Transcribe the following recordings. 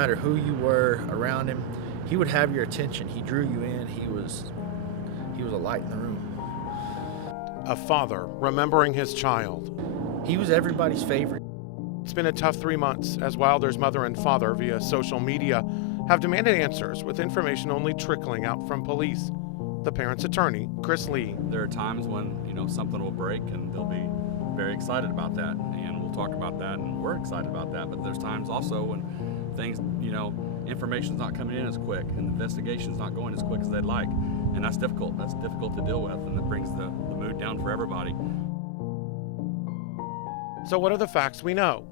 matter who you were around him, he would have your attention. He drew you in. He was a light in the room. A father remembering his child. He was everybody's favorite. It's been a tough 3 months as Wilder's mother and father, via social media, have demanded answers with information only trickling out from police. The parent's attorney, Chris Lee. There are times when, something will break and they'll be very excited about that, and we'll talk about that, and we're excited about that. But there's times also when things, information's not coming in as quick and the investigation's not going as quick as they'd like. And that's difficult. That's difficult to deal with, and it brings the mood down for everybody. So what are the facts we know?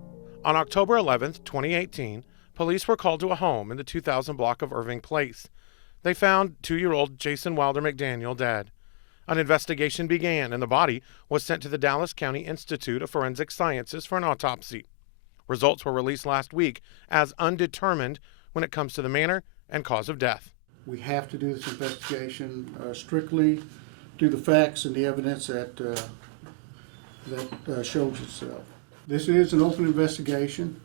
On October 11th, 2018, police were called to a home in the 2000 block of Irving Place. They found 2-year-old Jason Wilder Mcdaniel dead. An investigation began, and the body was sent to the Dallas County Institute of Forensic Sciences for an autopsy. Results were released last week as undetermined when it comes to the manner and cause of death. We have to do this investigation strictly through the facts and the evidence that shows itself. This is an open investigation,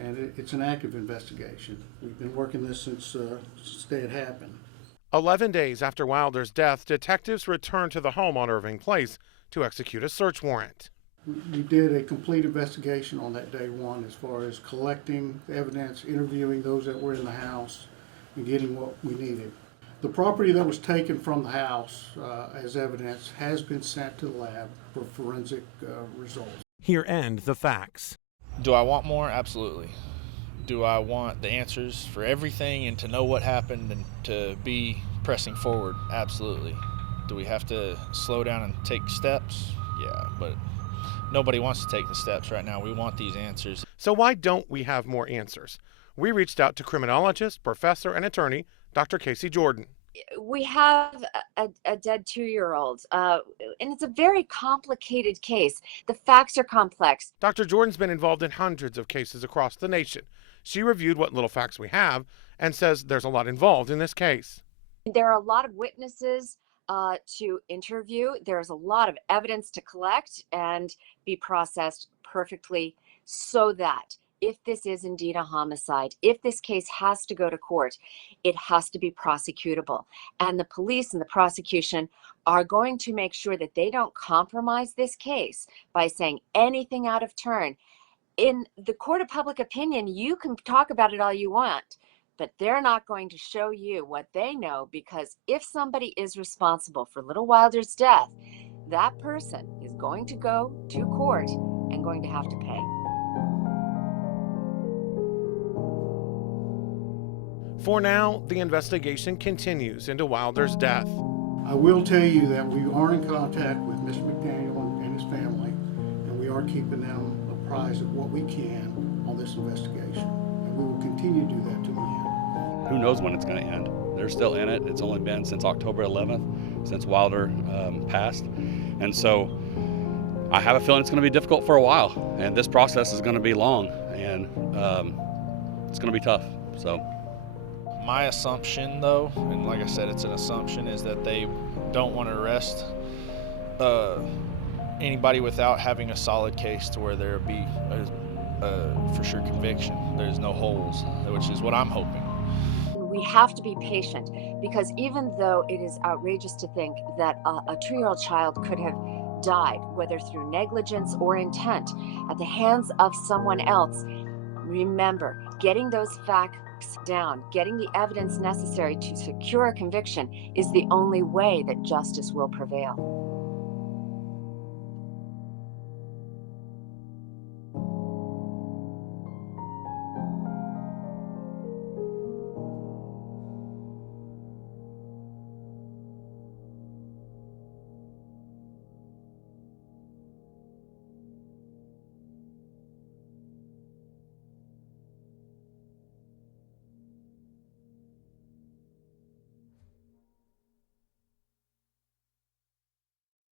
and it's an active investigation. We've been working this since the day it happened. 11 days after Wilder's death, detectives returned to the home on Irving Place to execute a search warrant. We did a complete investigation on that day one as far as collecting evidence, interviewing those that were in the house, and getting what we needed. The property that was taken from the house as evidence has been sent to the lab for forensic results. Here end the facts. Do I want more? Absolutely. Do I want the answers for everything and to know what happened and to be pressing forward? Absolutely. Do we have to slow down and take steps? Yeah, but nobody wants to take the steps right now. We want these answers. So why don't we have more answers? We reached out to criminologist, professor, and attorney, Dr. Casey Jordan. We have a dead 2-year-old, and it's a very complicated case. The facts are complex. Dr. Jordan's been involved in hundreds of cases across the nation. She reviewed what little facts we have and says there's a lot involved in this case. There are a lot of witnesses to interview. There's a lot of evidence to collect and be processed perfectly so that if this is indeed a homicide, if this case has to go to court, it has to be prosecutable. And the police and the prosecution are going to make sure that they don't compromise this case by saying anything out of turn. In the court of public opinion, you can talk about it all you want, but they're not going to show you what they know, because if somebody is responsible for little Wilder's death, that person is going to go to court and going to have to pay. For now, the investigation continues into Wilder's death. I will tell you that we are in contact with Mr. McDaniel and his family, and we are keeping them apprised of what we can on this investigation. And we will continue to do that to the end. Who knows when it's going to end? They're still in it. It's only been since October 11th, since Wilder passed. And so I have a feeling it's going to be difficult for a while, and this process is going to be long, and it's going to be tough. So. My assumption, though, and like I said, it's an assumption, is that they don't want to arrest anybody without having a solid case to where there be a for sure conviction. There's no holes, which is what I'm hoping. We have to be patient, because even though it is outrageous to think that a 2-year-old child could have died, whether through negligence or intent, at the hands of someone else, remember, getting those facts down, getting the evidence necessary to secure a conviction is the only way that justice will prevail.